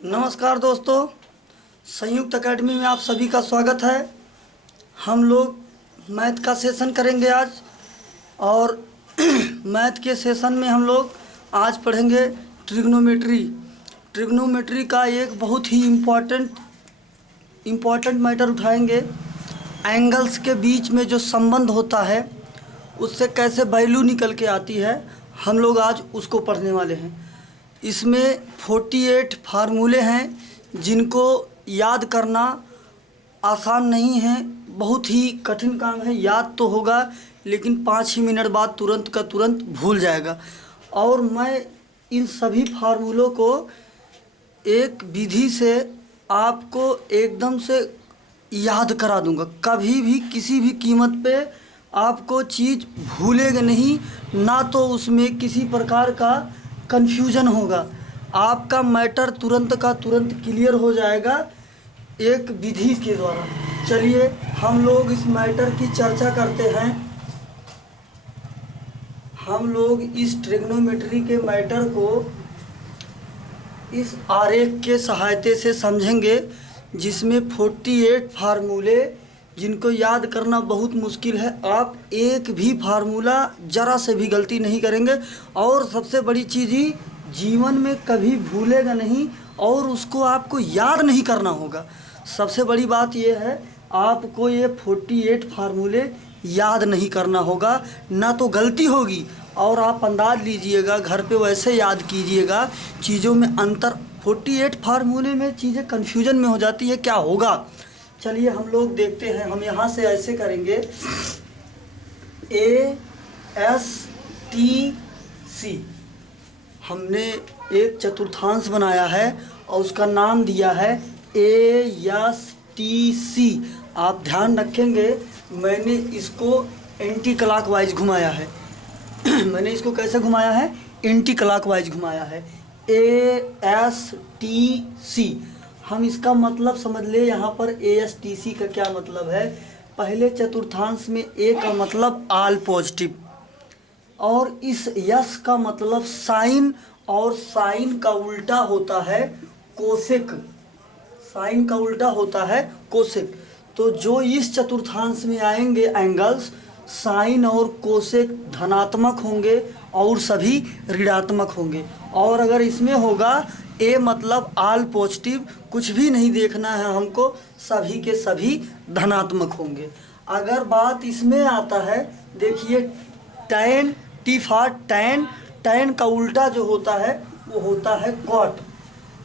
नमस्कार दोस्तों, संयुक्त एकेडमी में आप सभी का स्वागत है। हम लोग मैथ का सेशन करेंगे आज और मैथ के सेशन में हम लोग आज पढ़ेंगे ट्रिग्नोमेट्री। ट्रिग्नोमेट्री का एक बहुत ही इम्पॉर्टेंट मैटर उठाएंगे। एंगल्स के बीच में जो संबंध होता है उससे कैसे वैल्यू निकल के आती है, हम लोग आज उसको पढ़ने वाले हैं। इसमें 48 फार्मूले हैं जिनको याद करना आसान नहीं है, बहुत ही कठिन काम है। याद तो होगा लेकिन 5 ही मिनट बाद तुरंत का तुरंत भूल जाएगा। और मैं इन सभी फार्मूलों को एक विधि से आपको एकदम से याद करा दूंगा। कभी भी किसी भी कीमत पे आपको चीज़ भूलेगा नहीं, ना तो उसमें किसी प्रकार का कन्फ्यूजन होगा। आपका मैटर तुरंत का तुरंत क्लियर हो जाएगा एक विधि के द्वारा। चलिए हम लोग इस मैटर की चर्चा करते हैं। हम लोग इस ट्रिग्नोमेट्री के मैटर को इस आरेख के सहायता से समझेंगे, जिसमें 48 फार्मूले जिनको याद करना बहुत मुश्किल है। आप एक भी फार्मूला ज़रा से भी गलती नहीं करेंगे और सबसे बड़ी चीज़ ही जीवन में कभी भूलेगा नहीं और उसको आपको याद नहीं करना होगा। सबसे बड़ी बात यह है, आपको ये 48 फार्मूले याद नहीं करना होगा, ना तो गलती होगी और आप अंदाज़ लीजिएगा, घर पे वैसे याद कीजिएगा। चीज़ों में अंतर 48 फार्मूले में चीज़ें कन्फ्यूजन में हो जाती है, क्या होगा। चलिए हम लोग देखते हैं। हम यहाँ से ऐसे करेंगे, ASTC। हमने एक चतुर्थांश बनाया है और उसका नाम दिया है ASTC। आप ध्यान रखेंगे, मैंने इसको एंटी क्लॉकवाइज घुमाया है। मैंने इसको कैसे घुमाया है? एंटी क्लॉकवाइज घुमाया है। ASTC। हम इसका मतलब समझ ले। यहाँ पर ASTC का क्या मतलब है? पहले चतुर्थांश में A का मतलब आल पॉजिटिव और इस यस का मतलब साइन, और साइन का उल्टा होता है कोसेक। साइन का उल्टा होता है कोसेक। तो जो इस चतुर्थांश में आएंगे एंगल्स, साइन और कोसेक धनात्मक होंगे और सभी ऋणात्मक होंगे। और अगर इसमें होगा ए मतलब आल पॉजिटिव, कुछ भी नहीं देखना है हमको, सभी के सभी धनात्मक होंगे। अगर बात इसमें आता है, देखिए tan, T for tan, tan का उल्टा जो होता है वो होता है कॉट।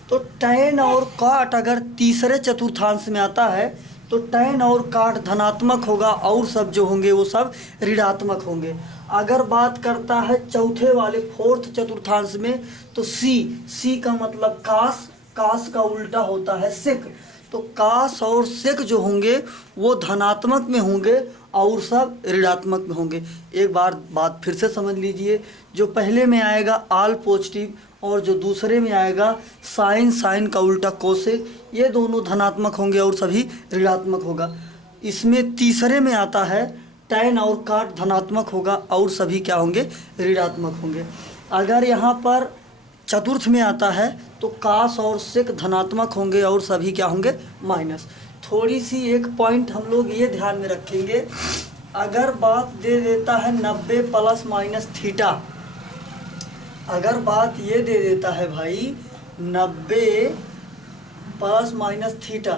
तो टैन और कॉट अगर तीसरे चतुर्थांश में आता है तो टैन और कॉट धनात्मक होगा और सब जो होंगे वो सब ऋणात्मक होंगे। अगर बात करता है चौथे वाले फोर्थ चतुर्थांश में, तो सी का मतलब कास, कास का उल्टा होता है सेक। तो कास और सेक जो होंगे वो धनात्मक में होंगे और सब ऋणात्मक में होंगे। एक बार बात फिर से समझ लीजिए, जो पहले में आएगा आल पॉजिटिव और जो दूसरे में आएगा साइन, साइन का उल्टा कोसेक, ये दोनों धनात्मक होंगे और सभी ऋणात्मक होगा। इसमें तीसरे में आता है टैन और कॉट धनात्मक होगा और सभी क्या होंगे? ऋणात्मक होंगे। अगर यहाँ पर चतुर्थ में आता है तो कास और सेक धनात्मक होंगे और सभी क्या होंगे? माइनस। थोड़ी सी एक पॉइंट हम लोग ये ध्यान में रखेंगे, अगर बात दे देता है 90 प्लस माइनस थीटा, अगर बात ये दे देता है भाई 90 प्लस माइनस थीटा,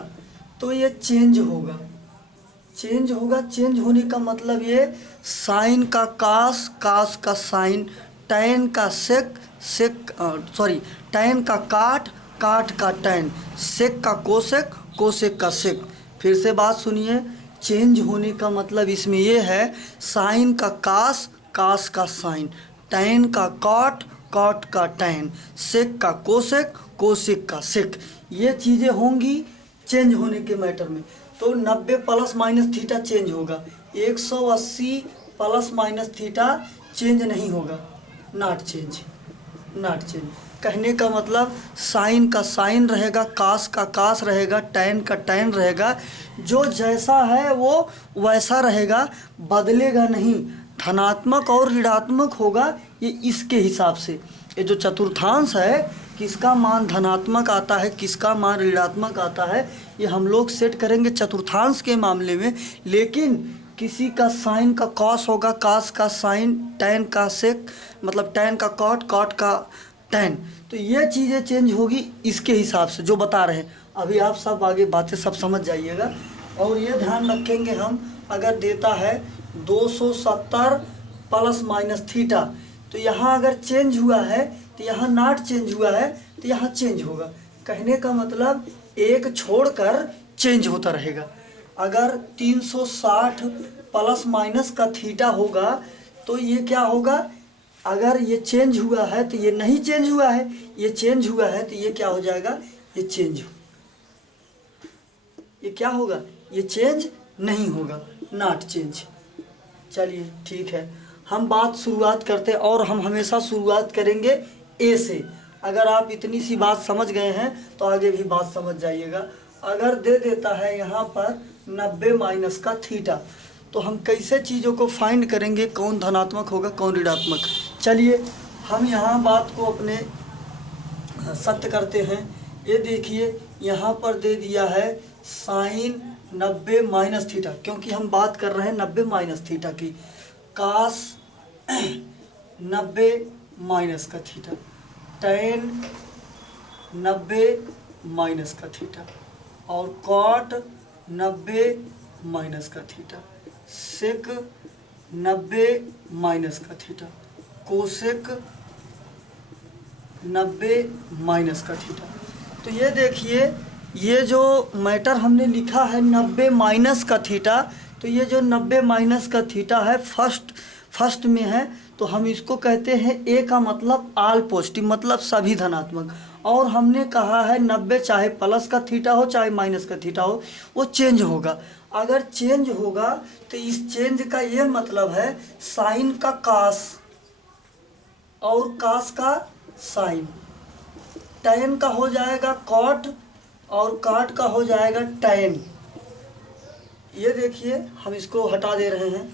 तो ये चेंज होगा। चेंज होगा, चेंज होने का मतलब ये साइन का कास, कास का साइन, टैन का सेक, सेक टैन का काट, काट का टैन, सेक का कोसेक, कोसेक का सेक। फिर से बात सुनिए, चेंज होने का मतलब इसमें ये है साइन का कास, कास का साइन, टैन का कॉट, कॉट का टैन, सेक का कोसेक, कोसेक का सेक। ये चीज़ें होंगी चेंज होने के मैटर में। तो 90 प्लस माइनस थीटा चेंज होगा, 180 प्लस माइनस थीटा चेंज नहीं होगा, नॉट चेंज, नॉट चेंज। कहने का मतलब साइन का साइन रहेगा, कास का कास रहेगा, टैन का टैन रहेगा, जो जैसा है वो वैसा रहेगा, बदलेगा नहीं। धनात्मक और ऋणात्मक होगा ये इसके हिसाब से। ये जो चतुर्थांश है किसका मान धनात्मक आता है, किसका मान ऋणात्मक आता है, ये हम लोग सेट करेंगे चतुर्थांश के मामले में। लेकिन किसी का साइन का कॉस होगा, कॉस का साइन, टैन का सेक, मतलब टैन का कॉट, कॉट का टैन, तो ये चीज़ें चेंज होगी इसके हिसाब से जो बता रहे हैं। अभी आप सब आगे बातें सब समझ जाइएगा। और ये ध्यान रखेंगे हम, अगर देता है 270 प्लस माइनस थीटा, तो यहाँ अगर चेंज हुआ है तो यहाँ नॉट चेंज हुआ है तो यहाँ चेंज होगा। कहने का मतलब एक छोड़कर चेंज होता रहेगा। अगर 360 प्लस माइनस का थीटा होगा तो ये क्या होगा, अगर ये चेंज हुआ है तो ये नहीं चेंज हुआ है, ये चेंज हुआ है तो ये क्या हो जाएगा, ये चेंज हो, ये क्या होगा, ये चेंज नहीं होगा, नॉट चेंज। चलिए ठीक है, हम बात शुरुआत करते हैं और हम हमेशा शुरुआत करेंगे ए से। अगर आप इतनी सी बात समझ गए हैं तो आगे भी बात समझ जाइएगा। अगर दे देता है यहाँ पर 90 माइनस का थीटा, तो हम कैसे चीज़ों को फाइंड करेंगे, कौन धनात्मक होगा कौन ऋणात्मक। चलिए हम यहाँ बात को अपने सत्य करते हैं। ये देखिए यहाँ पर दे दिया है साइन 90 माइनस थीटा, क्योंकि हम बात कर रहे हैं 90 माइनस थीटा की, कास 90 माइनस का थीटा, टैन 90 माइनस का थीटा, और कॉट 90 माइनस का थीटा, सेक 90 माइनस का थीटा, कोसेक 90 माइनस का थीटा। तो ये देखिए, ये जो मैटर हमने लिखा है 90 माइनस का थीटा, तो ये जो 90 माइनस का थीटा है फर्स्ट में है, तो हम इसको कहते हैं ए का मतलब ऑल पॉजिटिव, मतलब सभी धनात्मक। और हमने कहा है 90 चाहे प्लस का थीटा हो चाहे माइनस का थीटा हो, वो चेंज होगा। अगर चेंज होगा तो इस चेंज का ये मतलब है साइन का कास और कास का साइन, टैन का हो जाएगा कॉट और कॉट का हो जाएगा टैन। ये देखिए हम इसको हटा दे रहे हैं।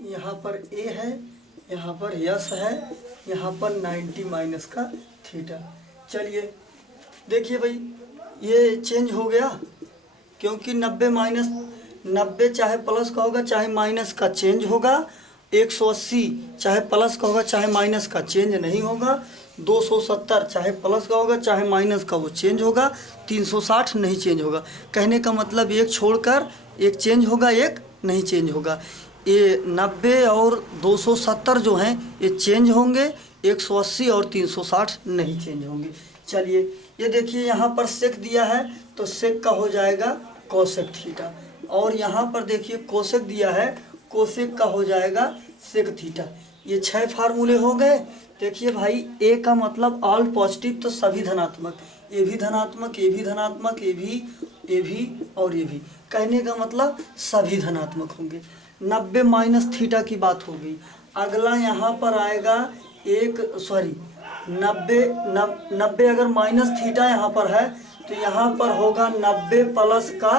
यहाँ पर ए है, यहाँ पर यस है, यहाँ पर 90 माइनस का थीटा। चलिए देखिए भाई, ये चेंज हो गया, क्योंकि 90 माइनस 90 चाहे प्लस का होगा चाहे माइनस का चेंज होगा, 180 चाहे प्लस का होगा चाहे माइनस का चेंज नहीं होगा, 270 चाहे प्लस का होगा चाहे माइनस का वो चेंज होगा, 360 नहीं चेंज होगा। कहने का मतलब एक छोड़कर एक चेंज होगा, एक नहीं चेंज होगा। ये 90 और 270 जो हैं ये चेंज होंगे, 180 और 360 नहीं चेंज होंगे। चलिए ये देखिए यहाँ पर सेक दिया है तो सेक का हो जाएगा कोसेक थीटा, और यहाँ पर देखिए कोसेक दिया है, कोसेक का हो जाएगा सेक थीटा। ये 6 फार्मूले हो गए। देखिए भाई, ए का मतलब ऑल पॉजिटिव, तो सभी धनात्मक, ये भी धनात्मक, ये भी धनात्मक, ये भी और ये भी। कहने का मतलब सभी धनात्मक होंगे। 90 माइनस थीटा की बात हो गई। अगला यहाँ पर आएगा 90 अगर माइनस थीटा यहाँ पर है तो यहाँ पर होगा 90 प्लस का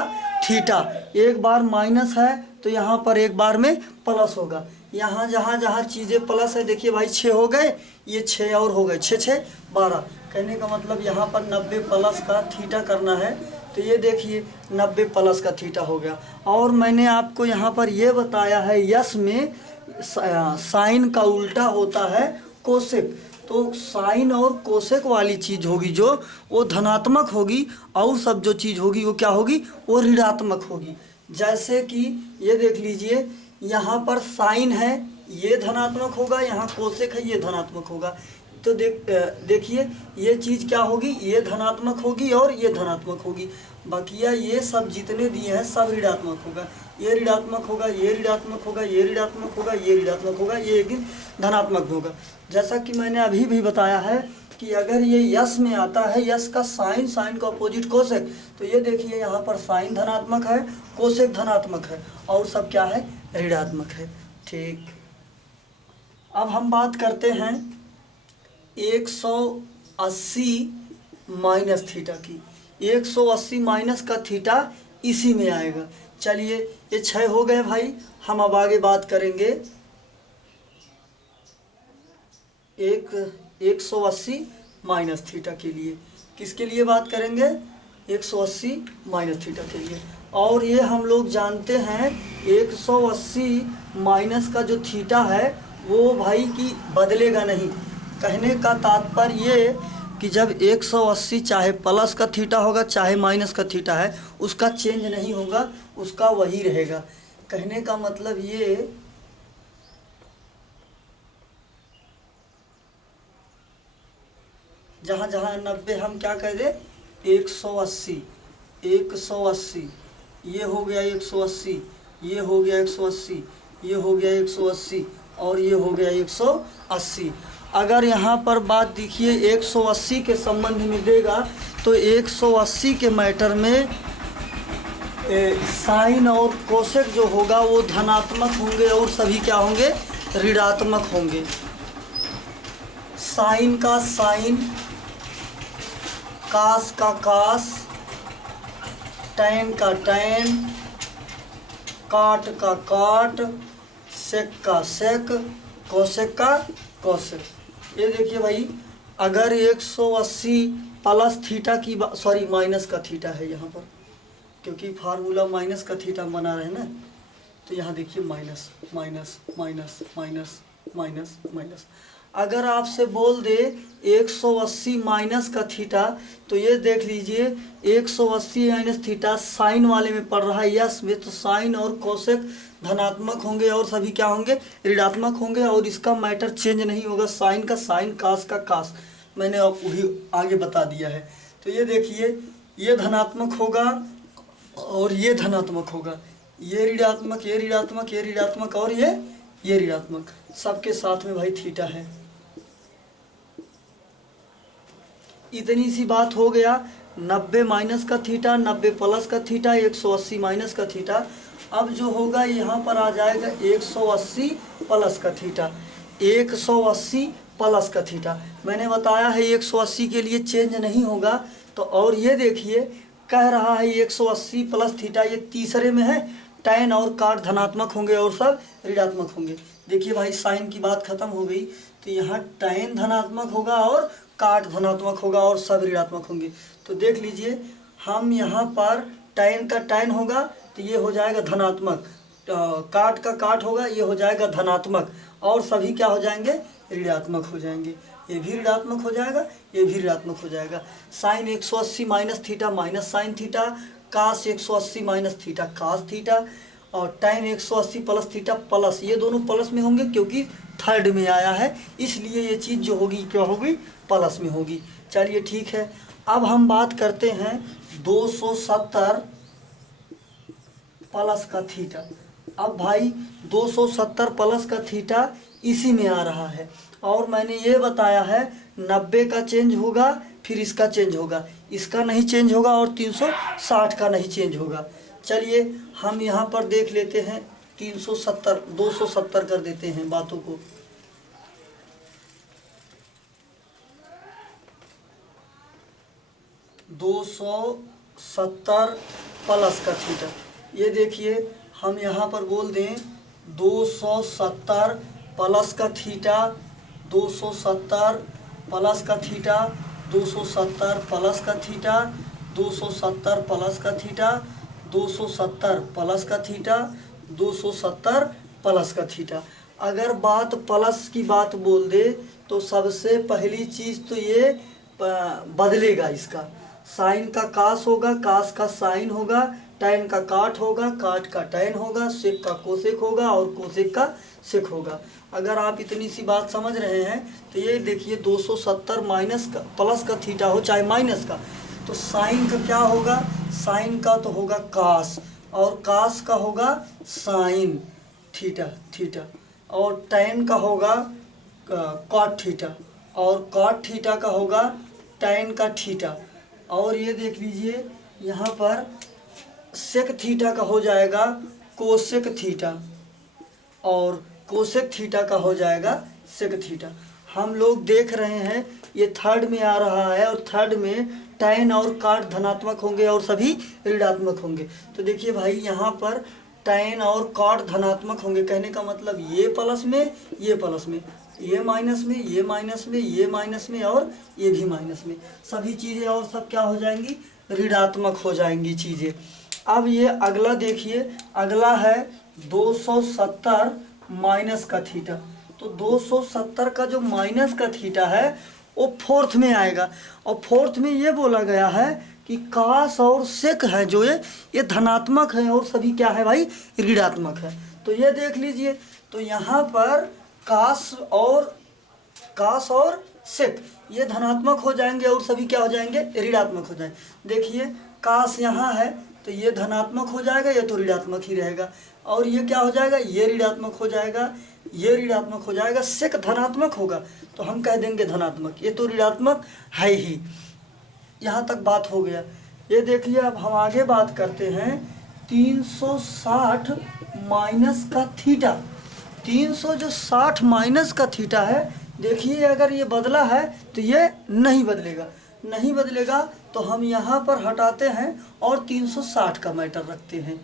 थीटा। एक बार माइनस है तो यहाँ पर एक बार में प्लस होगा। यहाँ जहाँ चीज़ें प्लस है, देखिए भाई 6 हो गए, ये 6 और हो गए, 6 6 12। कहने का मतलब यहाँ पर 90 प्लस का थीटा करना है, तो ये देखिए 90 प्लस का थीटा हो गया। और मैंने आपको यहाँ पर ये बताया है, यस में साइन का उल्टा होता है कोसेक, तो साइन और कोसेक वाली चीज़ होगी जो वो धनात्मक होगी, और सब जो चीज़ होगी वो क्या होगी, वो ऋणात्मक होगी। जैसे कि ये देख लीजिए, यहाँ पर साइन है ये धनात्मक होगा, यहाँ कोसेक है ये धनात्मक होगा। तो देखिए ये चीज़ क्या होगी, ये धनात्मक होगी और ये धनात्मक होगी। बाकिया ये सब जितने दिए हैं सब ऋणात्मक होगा, ये ऋणात्मक होगा, ये ऋणात्मक होगा, ये ऋणात्मक होगा, ये ऋणात्मक होगा, ये एक दिन धनात्मक होगा। जैसा कि मैंने अभी भी बताया है कि अगर ये यस में आता है, यस का साइन, साइन का अपोजिट कोसेक, तो ये देखिए यहाँ पर साइन धनात्मक है, कोसेक धनात्मक है, और सब क्या है, ऋणात्मक है। ठीक, अब हम बात करते हैं 180 माइनस थीटा की। 180 माइनस का थीटा इसी में आएगा। चलिए ये 6 हो गए भाई। हम अब आगे बात करेंगे 180 माइनस थीटा के लिए। किसके लिए बात करेंगे? 180 माइनस थीटा के लिए। और ये हम लोग जानते हैं 180 माइनस का जो थीटा है वो भाई कि बदलेगा नहीं। कहने का तात्पर्य ये कि जब 180 चाहे प्लस का थीटा होगा चाहे माइनस का थीटा है, उसका चेंज नहीं होगा, उसका वही रहेगा। कहने का मतलब ये जहाँ जहाँ 90 हम क्या कह दे 180, 180, ये हो गया 180, ये हो गया 180, ये हो गया 180 और ये हो गया 180। अगर यहाँ पर बात देखिए 180 के संबंध में देगा तो 180 के मैटर में साइन और कोसेक जो होगा वो धनात्मक होंगे और सभी क्या होंगे? ऋणात्मक होंगे। साइन का साइन, कास का कास, टैन का टैन, काट का काट, सेक का सेक, कोसेक का कोसेक। ये देखिए भाई, अगर 180 प्लस थीटा की सॉरी माइनस का थीटा है यहाँ पर, क्योंकि फार्मूला माइनस का थीटा बना रहे ना, तो यहाँ देखिए minus minus minus minus minus minus. अगर आपसे बोल दे 180 माइनस का थीटा, तो ये देख लीजिए 180 माइनस थीटा साइन वाले में पड़ रहा है यस में, तो साइन और कोसेक धनात्मक होंगे और सभी क्या होंगे? ऋणात्मक होंगे और इसका मैटर चेंज नहीं होगा। साइन का साइन, कास का कास, मैंने अब वही आगे बता दिया है। तो ये देखिए ये धनात्मक होगा और ये धनात्मक होगा, ये ऋणात्मक, ये ऋणात्मक, ये ऋणात्मक और ये ऋणात्मक, सबके साथ में भाई थीटा है। इतनी सी बात हो गया। 90 माइनस का थीटा, 90 प्लस का थीटा, 180 माइनस का थीटा। अब जो होगा यहाँ पर आ जाएगा 180 प्लस का थीटा, 180 प्लस का थीटा। मैंने बताया है 180 के लिए चेंज नहीं होगा। तो और ये देखिए कह रहा है 180 प्लस थीटा, ये तीसरे में है, टैन और काट धनात्मक होंगे और सब ऋणात्मक होंगे। देखिए भाई साइन की बात खत्म हो गई, तो यहाँ टैन धनात्मक होगा और काट धनात्मक होगा और सब ऋणात्मक होंगे। तो देख लीजिए हम यहाँ पर टैन का टैन होगा तो ये हो जाएगा धनात्मक, काट का काट होगा ये हो जाएगा धनात्मक और सभी क्या हो जाएंगे? ऋणात्मक हो जाएंगे। ये भी ऋणात्मक हो जाएगा, ये भी ऋणात्मक हो जाएगा। Sine 180 minus theta minus sine theta, cos 180 minus theta cos theta, और टैन 180 प्लस थीटा प्लस, ये दोनों प्लस में होंगे क्योंकि थर्ड में आया है, इसलिए ये चीज़ जो होगी क्या होगी? प्लस में होगी। चलिए ठीक है, अब हम बात करते हैं 270 प्लस का थीटा। अब भाई 270 प्लस का थीटा इसी में आ रहा है और मैंने ये बताया है 90 का चेंज होगा, फिर इसका चेंज होगा, इसका नहीं चेंज होगा और 360 का नहीं चेंज होगा। चलिए हम यहाँ पर देख लेते हैं 370, 270 कर देते हैं बातों को। दो 270 प्लस का थीटा, ये देखिए हम यहाँ पर बोल दें 270 प्लस का थीटा, 270 प्लस का थीटा, 270 प्लस का थीटा, 270 प्लस का थीटा, 270 प्लस का थीटा, 270 प्लस का थीटा। अगर बात प्लस की बात बोल दे तो सबसे पहली चीज़ तो ये बदलेगा, इसका साइन का कास होगा, कास का साइन होगा, टैन का काट होगा, काट का टैन होगा, सेक का कोसेक होगा और कोसेक का सेक होगा। अगर आप इतनी सी बात समझ रहे हैं तो ये देखिए 270 माइनस का प्लस का थीटा हो चाहे माइनस का, तो साइन का क्या होगा? साइन का तो होगा कास और कास का होगा साइन थीटा थीटा, और टैन का होगा कॉट थीटा और कॉट थीटा का होगा टैन का थीटा। और ये देख लीजिए यहाँ पर सेक थीटा का हो जाएगा कोसेक थीटा और कोसेक थीटा का हो जाएगा सेक थीटा। हम लोग देख रहे हैं ये थर्ड में आ रहा है और थर्ड में tan और cot धनात्मक होंगे और सभी ऋणात्मक होंगे। तो देखिए भाई यहाँ पर tan और cot धनात्मक होंगे, कहने का मतलब ये प्लस में, ये प्लस में, ये माइनस में, ये माइनस में, ये माइनस में और ये भी माइनस में, सभी चीज़ें और सब क्या हो जाएंगी, ऋणात्मक हो जाएंगी चीज़ें। अब ये अगला देखिए, अगला है 270 माइनस का थीटा। तो 270 का जो माइनस का थीटा है वो फोर्थ में आएगा, और फोर्थ में ये बोला गया है कि कास और सेक है जो ये धनात्मक है और सभी क्या है भाई, ऋणात्मक है। तो ये देख लीजिए, तो यहाँ पर कास और सेक ये धनात्मक हो जाएंगे और सभी क्या हो जाएंगे, ऋणात्मक हो जाएंगे। देखिए कास यहाँ है तो ये धनात्मक हो जाएगा, ये तो ऋणात्मक ही रहेगा, और ये क्या हो जाएगा, ये ऋणात्मक हो जाएगा, ये ऋणात्मक हो जाएगा। सेक धनात्मक होगा तो हम कह देंगे धनात्मक, ये तो ऋणात्मक है ही। यहाँ तक बात हो गया। ये देखिए अब हम आगे बात करते हैं 360 माइनस का थीटा। 360 माइनस का थीटा है, देखिए अगर ये बदला है तो ये नहीं बदलेगा, नहीं बदलेगा तो हम यहाँ पर हटाते हैं और 360 का मैटर रखते हैं।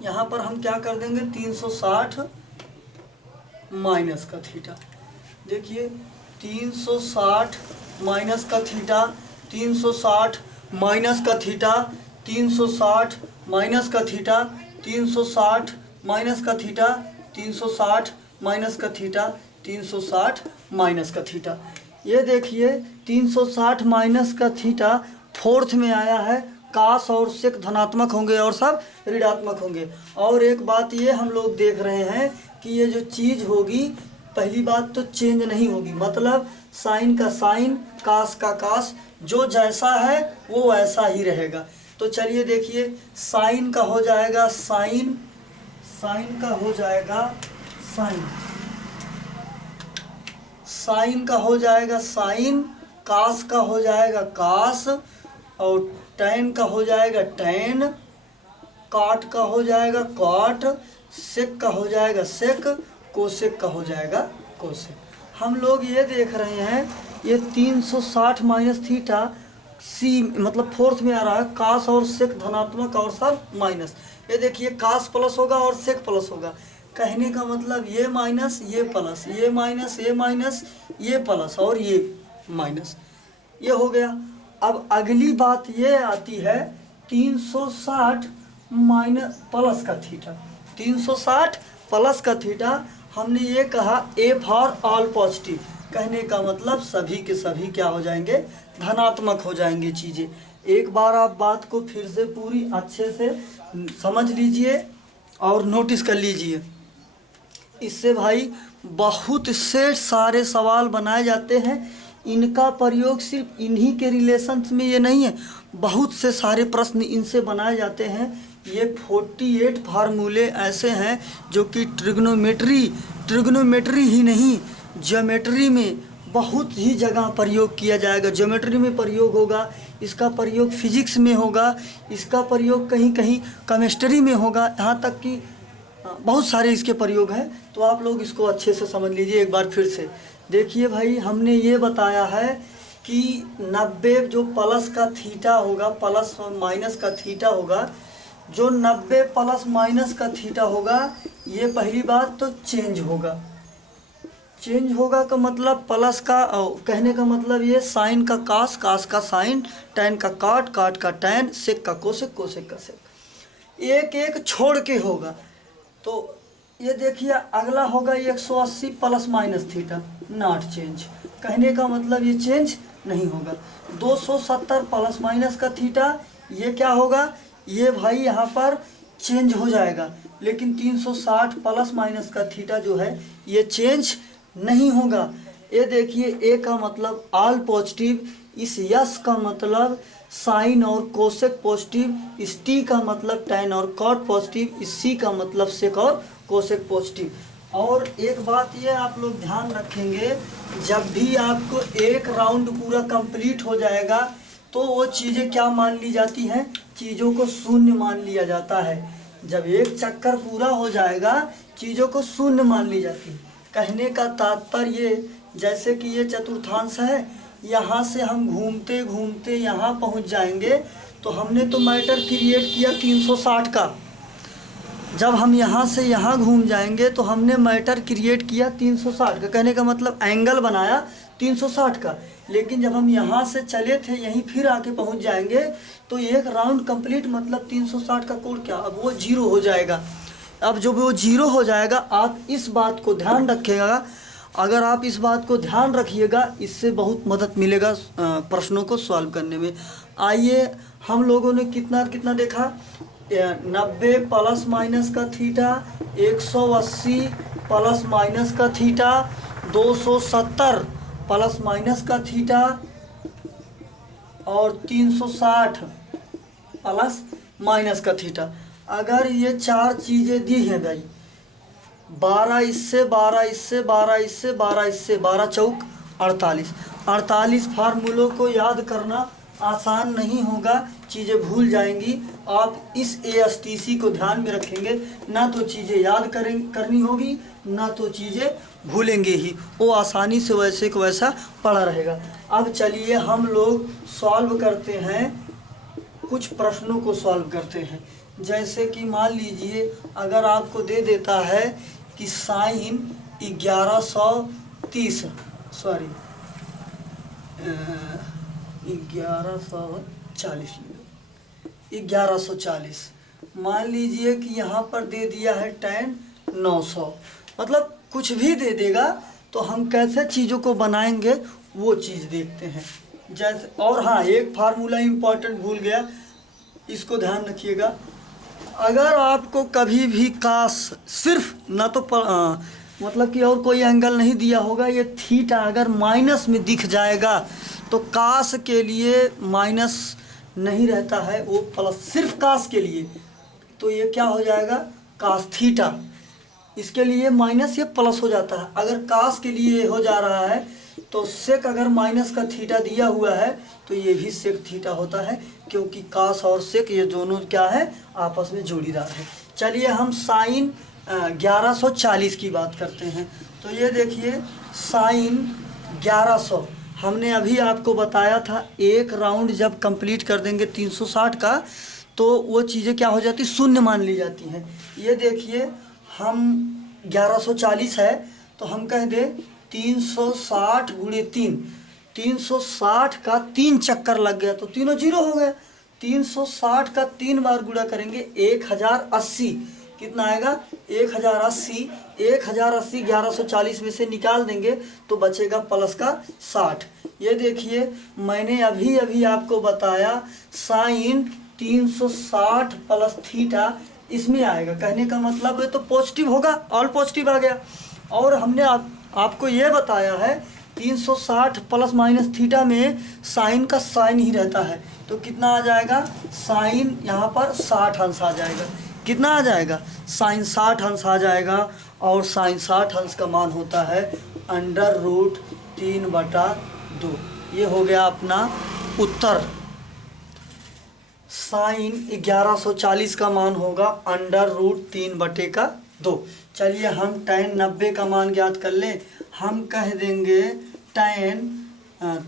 यहाँ पर हम क्या कर देंगे, 360 माइनस का थीटा। देखिए 360 माइनस का थीटा, 360 माइनस का थीटा, 360 माइनस का थीटा, 360 माइनस का थीटा, 360 माइनस का थीटा, 360 माइनस का थीटा। ये देखिए 360 माइनस का थीटा फोर्थ में आया है, कास और सेक धनात्मक होंगे और सब ऋणात्मक होंगे। और एक बात ये हम लोग देख रहे हैं कि ये जो चीज़ होगी, पहली बात तो चेंज नहीं होगी, मतलब साइन का साइन, कास का कास, जो जैसा है वो वैसा ही रहेगा। तो चलिए देखिए, साइन का हो जाएगा साइन, साइन का हो जाएगा साइन, साइन का हो जाएगा साइन, कास का हो जाएगा कास, और टैन का हो जाएगा टैन, काट का हो जाएगा काट, सेक का हो जाएगा सेक, कोसेक का हो जाएगा कोसेक। हम लोग ये देख रहे हैं ये 360 माइनस थीटा सी मतलब फोर्थ में आ रहा है, कास और सेक धनात्मक और सब माइनस। ये देखिए कास प्लस होगा और सेक प्लस होगा, कहने का मतलब ये माइनस ये प्लस, ये माइनस ये माइनस, ये प्लस और ये माइनस, ये हो गया। अब अगली बात ये आती है 360 माइनस प्लस का थीटा। 360 प्लस का थीटा, हमने ये कहा ए फॉर ऑल पॉजिटिव, कहने का मतलब सभी के सभी क्या हो जाएंगे, धनात्मक हो जाएंगे चीज़ें। एक बार आप बात को फिर से पूरी अच्छे से समझ लीजिए और नोटिस कर लीजिए, इससे भाई बहुत से सारे सवाल बनाए जाते हैं। इनका प्रयोग सिर्फ इन्हीं के रिलेशंस में ये नहीं है, बहुत से सारे प्रश्न इनसे बनाए जाते हैं। ये 48 फार्मूले ऐसे हैं जो कि ट्रिग्नोमेट्री ही नहीं, ज्योमेट्री में बहुत ही जगह प्रयोग किया जाएगा। ज्योमेट्री में प्रयोग होगा, इसका प्रयोग फिजिक्स में होगा, इसका प्रयोग कहीं कहीं केमिस्ट्री में होगा, यहाँ तक कि बहुत सारे इसके प्रयोग हैं। तो आप लोग इसको अच्छे से समझ लीजिए एक बार फिर से। देखिए भाई, हमने ये बताया है कि 90 जो प्लस का थीटा होगा, प्लस और माइनस का थीटा होगा, जो 90 प्लस माइनस का थीटा होगा, ये पहली बात तो चेंज होगा। चेंज होगा का मतलब प्लस का, कहने का मतलब ये साइन का कास, कास का साइन, टैन का काट, काट का टैन, सेक का कोसेक, कोसेक का सेक, एक एक छोड़ के होगा। तो ये देखिए अगला होगा 180 plus minus theta, not change, कहने का मतलब ये चेंज नहीं होगा। 270 प्लस माइनस का थीटा, ये क्या होगा, ये भाई यहाँ पर चेंज हो जाएगा, लेकिन 360 प्लस माइनस का थीटा जो है ये चेंज नहीं होगा। ये देखिए ए का मतलब ऑल पॉजिटिव, इस यस का मतलब साइन और कोसेक पॉजिटिव, इस टी का मतलब टैन और कॉट पॉजिटिव, इस सी का मतलब सेक और कोसेक पॉजिटिव। और एक बात ये आप लोग ध्यान रखेंगे, जब भी आपको एक राउंड पूरा कंप्लीट हो जाएगा तो वो चीज़ें क्या मान ली जाती हैं, चीज़ों को शून्य मान लिया जाता है। जब एक चक्कर पूरा हो जाएगा चीज़ों को शून्य मान ली जाती है। कहने का तात्पर्य ये, जैसे कि ये चतुर्थांश है, यहाँ से हम घूमते घूमते यहाँ पहुँच जाएंगे, तो हमने तो मैटर क्रिएट किया 360 का। जब हम यहाँ से यहाँ घूम जाएंगे तो हमने मैटर क्रिएट किया 360 का, कहने का मतलब एंगल बनाया 360 का। लेकिन जब हम यहाँ से चले थे यहीं फिर आके पहुँच जाएंगे तो एक राउंड कंप्लीट मतलब 360 का कोण क्या, अब वो जीरो हो जाएगा। अब जब वो जीरो हो जाएगा, आप इस बात को ध्यान रखिएगा। अगर आप इस बात को ध्यान रखिएगा इससे बहुत मदद मिलेगा प्रश्नों को सॉल्व करने में। आइए, हम लोगों ने कितना कितना देखा, 90 प्लस माइनस का थीटा, 180 प्लस माइनस का थीटा, 270 प्लस माइनस का थीटा और 360 प्लस माइनस का थीटा। अगर ये चार चीज़ें दी हैं भाई, 12 इससे, 12 इससे, 12 इससे, 12 इससे, 12 चौक 48 फार्मूलों को याद करना आसान नहीं होगा, चीज़ें भूल जाएंगी। आप इस ASTC को ध्यान में रखेंगे, ना तो चीज़ें याद करनी होगी, ना तो चीज़ें भूलेंगे ही, वो आसानी से वैसे को वैसा पड़ा रहेगा। अब चलिए हम लोग सॉल्व करते हैं, कुछ प्रश्नों को सॉल्व करते हैं। जैसे कि मान लीजिए अगर आपको दे देता है कि साइन 1130 सॉरी 1140 मान लीजिए कि यहाँ पर दे दिया है tan 900, मतलब कुछ भी दे देगा तो हम कैसे चीज़ों को बनाएंगे वो चीज़ देखते हैं। जैसे, और हाँ, एक फार्मूला इम्पॉर्टेंट भूल गया, इसको ध्यान रखिएगा। अगर आपको कभी भी कास सिर्फ ना तो मतलब कि और कोई एंगल नहीं दिया होगा, ये थीटा अगर माइनस में दिख जाएगा तो कास के लिए माइनस नहीं रहता है, वो प्लस सिर्फ कास के लिए, तो ये क्या हो जाएगा कास थीटा, इसके लिए माइनस ये प्लस हो जाता है। अगर कास के लिए हो जा रहा है तो सेक अगर माइनस का थीटा दिया हुआ है तो ये भी सेक थीटा होता है, क्योंकि कास और सेक ये दोनों क्या है आपस में जोड़ीदार है। चलिए हम साइन 1140 की बात करते हैं। तो ये देखिए साइन 1100 हमने अभी आपको बताया था, एक राउंड जब कंप्लीट कर देंगे 360 का तो वो चीज़ें क्या हो जाती, शून्य मान ली जाती हैं। ये देखिए हम 1140 है तो हम कह दें 360 गुणे 3, 360 का 3 चक्कर लग गया तो तीनों जीरो हो गया। 360 का 3 बार गुणा करेंगे 1080, कितना आएगा 1080। 1080 1140 में से निकाल देंगे तो बचेगा प्लस का 60। ये देखिए मैंने अभी अभी आपको बताया साइन 360 प्लस थीटा इसमें आएगा, कहने का मतलब है तो पॉजिटिव होगा, ऑल पॉजिटिव आ गया। और हमने आपको ये बताया है 360 प्लस माइनस थीटा में साइन का साइन ही रहता है, तो कितना आ जाएगा साइन यहाँ पर 60 अंश आ जाएगा। कितना आ जाएगा साइन 60 अंश आ जाएगा, और साइन 60 अंश का मान होता है √3/2। ये हो गया अपना उत्तर। साइन 1140 का मान होगा √3/2। चलिए हम tan 90 का मान ज्ञात कर लें। हम कह देंगे tan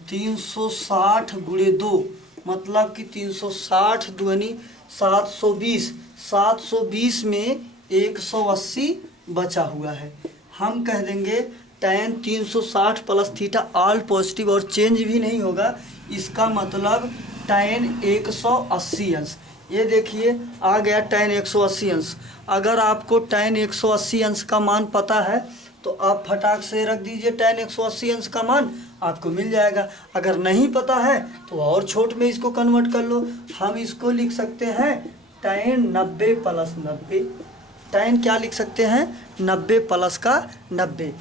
360 गुणे 2, मतलब कि 360 दूनी 720, 720 में 180 बचा हुआ है। हम कह देंगे tan 360 plus theta all positive और चेंज भी नहीं होगा, इसका मतलब tan 180 अंश। ये देखिए आ गया tan 180 अंश। अगर आपको tan 180 अंश का मान पता है तो आप फटाक से रख दीजिए tan 180 अंश का मान, आपको मिल जाएगा। अगर नहीं पता है तो और छोट में इसको कन्वर्ट कर लो। हम इसको लिख सकते हैं tan 90 प्लस 90। tan क्या लिख सकते हैं 90 प्लस का 90।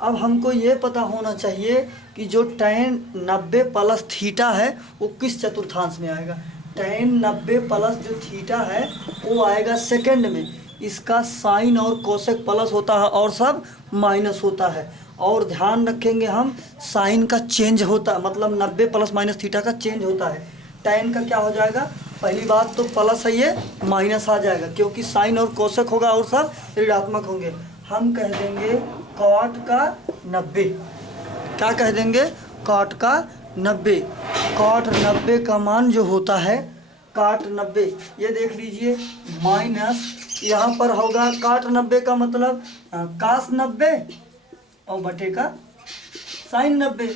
अब हमको ये पता होना चाहिए कि जो tan 90 प्लस थीटा है वो किस चतुर्थांश में आएगा। tan 90 प्लस जो थीटा है वो आएगा सेकंड में। इसका साइन और कोसेक प्लस होता है और सब माइनस होता है। और ध्यान रखेंगे हम साइन का चेंज होता है, मतलब 90 प्लस माइनस थीटा का चेंज होता है। tan का क्या हो जाएगा, पहली बात तो प्लस है, ये माइनस आ जाएगा क्योंकि साइन और कोसेक होगा और सब ऋणात्मक होंगे। हम कह देंगे cot का 90। क्या कह देंगे, cot का 90। cot 90 का मान जो होता है cot 90, ये देख लीजिए माइनस यहाँ पर होगा cot 90 का मतलब cos 90 और बटे का sin 90।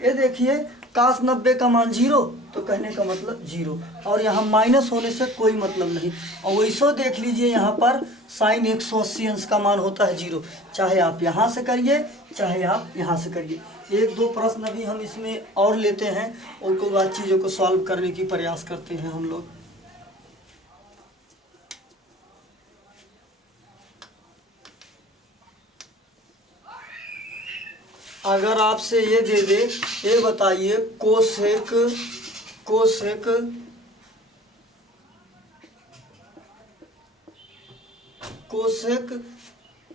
ये देखिए cos 90 का मान 0, तो कहने का मतलब 0, और यहाँ माइनस होने से कोई मतलब नहीं। और वैसे देख लीजिए यहाँ पर sin 180 अंश का मान होता है 0, चाहे आप यहाँ से करिए चाहे आप यहाँ से करिए। एक दो प्रश्न भी हम इसमें और लेते हैं और उसके बाद चीज़ों को सॉल्व करने की प्रयास करते हैं हम लोग। अगर आपसे ये दे दे, ये बताइए कोसेक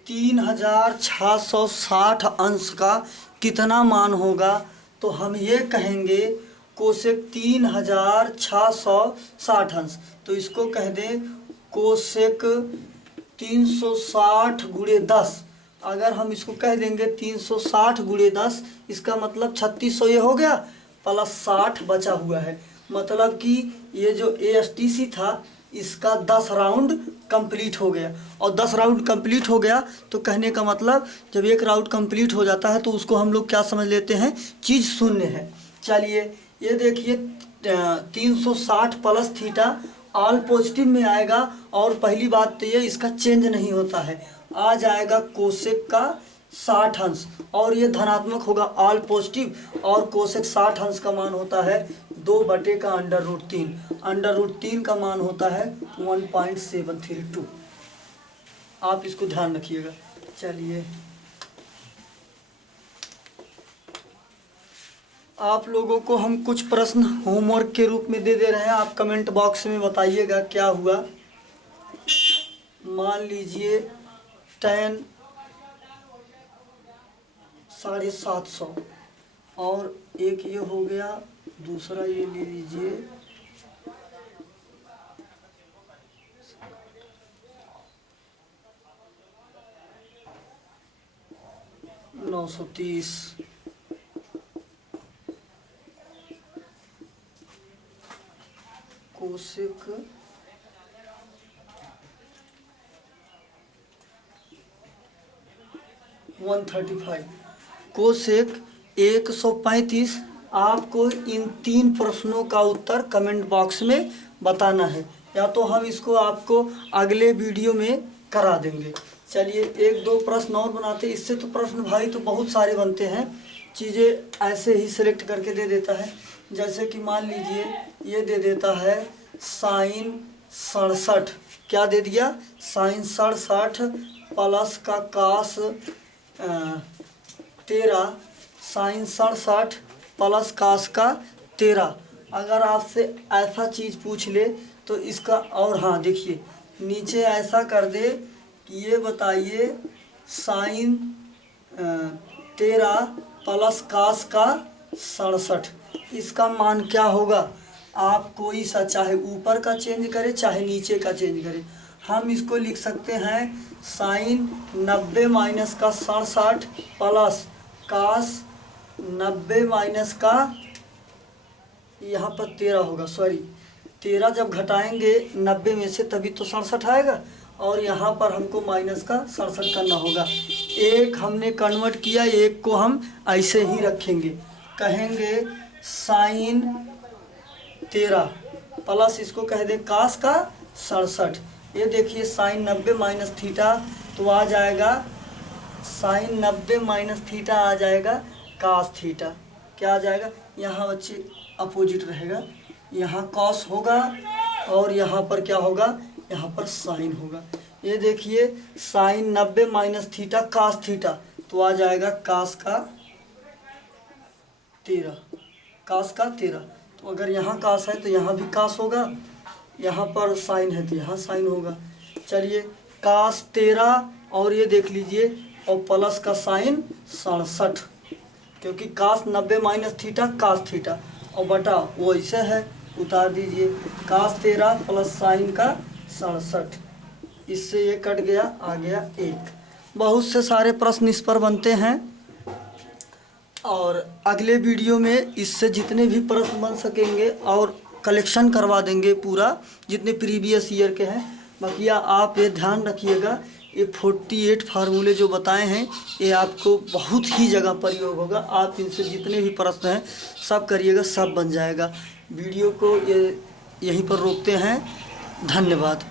3660 अंश का कितना मान होगा, तो हम ये कहेंगे कोसेक 3660 अंश, तो इसको कह दें कोसेक 360 गुणे 10। अगर हम इसको कह देंगे 360 गुणे 10, इसका मतलब 3600 ये हो गया, प्लस 60 बचा हुआ है, मतलब कि ये जो ASTC था इसका 10 राउंड कंप्लीट हो गया। और 10 राउंड कंप्लीट हो गया तो कहने का मतलब जब एक राउंड कंप्लीट हो जाता है तो उसको हम लोग क्या समझ लेते हैं, चीज़ शून्य है। चलिए ये देखिए 360 प्लस थीटा ऑल पॉजिटिव में आएगा, और पहली बात तो ये इसका चेंज नहीं होता है, आ जाएगा कोसेक का 60 अंश, और ये धनात्मक होगा ऑल पॉजिटिव, और कोसेक 60 अंश का मान होता है 2 बटे का √3। √3 का मान होता है 1.732। आप इसको ध्यान रखिएगा। चलिए आप लोगों को हम कुछ प्रश्न होमवर्क के रूप में दे दे रहे हैं, आप कमेंट बॉक्स में बताइएगा क्या हुआ। मान लीजिए tan 750, और एक ये हो गया, दूसरा ये ले लीजिए 930। Cosec 135, cosec 135। आपको इन 3 प्रश्नों का उत्तर कमेंट बॉक्स में बताना है, या तो हम इसको आपको अगले वीडियो में करा देंगे। चलिए एक दो प्रश्न और बनाते हैं, इससे तो प्रश्न भाई तो बहुत सारे बनते हैं, चीज़ें ऐसे ही सिलेक्ट करके दे देता है। जैसे कि मान लीजिए ये दे देता है sin 67, क्या दे दिया, sin 67 प्लस का cos 13, sin 67 प्लस cos का 13। अगर आपसे ऐसा चीज़ पूछ ले तो इसका, और हाँ देखिए नीचे ऐसा कर दे कि ये बताइए sin 13 प्लस cos का 67, इसका मान क्या होगा। आप कोई सा चाहे ऊपर का चेंज करें चाहे नीचे का चेंज करें, हम इसको लिख सकते हैं sin 90 माइनस का 67 प्लस cos 90 माइनस का, यहाँ पर 13 होगा, सॉरी 13 जब घटाएंगे 90 में से तभी तो 67 आएगा, और यहाँ पर हमको माइनस का 67 करना होगा। एक हमने कन्वर्ट किया, एक को हम ऐसे ही रखेंगे, कहेंगे sin 13 प्लस इसको कह दें cos का 67। ये देखिए sin 90 माइनस थीटा, तो आ जाएगा sin 90 माइनस थीटा आ जाएगा cos थीटा। क्या आ जाएगा, यहाँ बच्चे अपोजिट रहेगा, यहाँ cos होगा और यहाँ पर क्या होगा, यहाँ पर sin होगा। ये देखिए sin 90 minus theta cos theta, तो आ जाएगा cos का 13। तो अगर यहाँ cos है तो यहाँ भी cos होगा, यहाँ पर sin है तो यहाँ sin होगा। चलिए cos 13, और ये देख लीजिए और प्लस का sin 67, क्योंकि cos 90 minus theta cos theta, और बटा वो ऐसे है उतार दीजिए। काश 13 प्लस साइन का 67, इससे ये कट गया, आ गया 1। बहुत से सारे प्रश्न इस पर बनते हैं और अगले वीडियो में इससे जितने भी प्रश्न बन सकेंगे और कलेक्शन करवा देंगे पूरा, जितने प्रीवियस ईयर के हैं। बाकी आप ये ध्यान रखिएगा, ये 48 फार्मूले जो बताए हैं ये आपको बहुत ही जगह प्रयोग होगा। आप इनसे जितने भी प्रश्न हैं सब करिएगा, सब बन जाएगा। वीडियो को ये यहीं पर रोकते हैं। धन्यवाद।